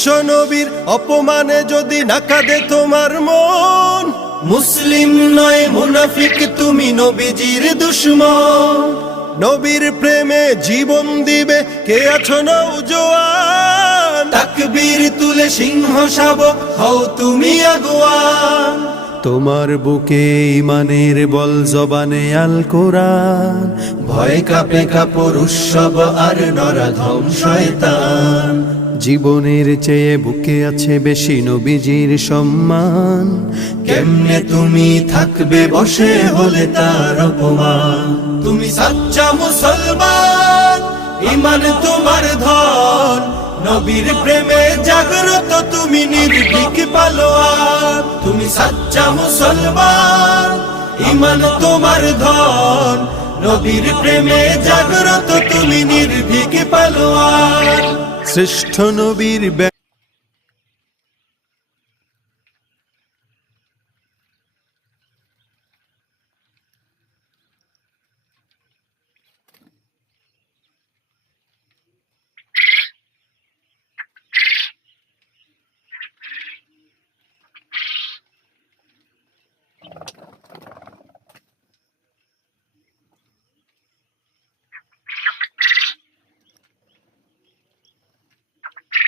বিশ্ব নবীর অপমানে যদি না কাঁদে তোমার মন, মুসলিম নয় মুনাফিক তুমি নবীজির দুশমন। নবীর প্রেমে জীবন দিবে কে আছো নওজোয়ান, তাকবীর তুলে সিংহ শাবক হও তুমি আগুয়ান। তোমার বুকে ইমানের বল জবানে আল কোরআন, ভয় কাঁপে কাপড় উৎসব আর নরাধম শয়তান। জীবনের চেয়ে বুকে আছে বেশি নবীজির সম্মান, কেমনে তুমি থাকবে বসে হলে তার অপমান। তুমি সাচ্চা মুসলমান, ইমান তোমার ধন, নবীর প্রেমে জাগ্রত তুমি নির্ভীক পালোয়ান। তুমি সাচ্চা মুসলমান, ইমান তোমার ধন, নবীর প্রেমে জাগ্রত তুমি নির্ভীক পালোয়ান। শ্রেষ্ঠ নবীর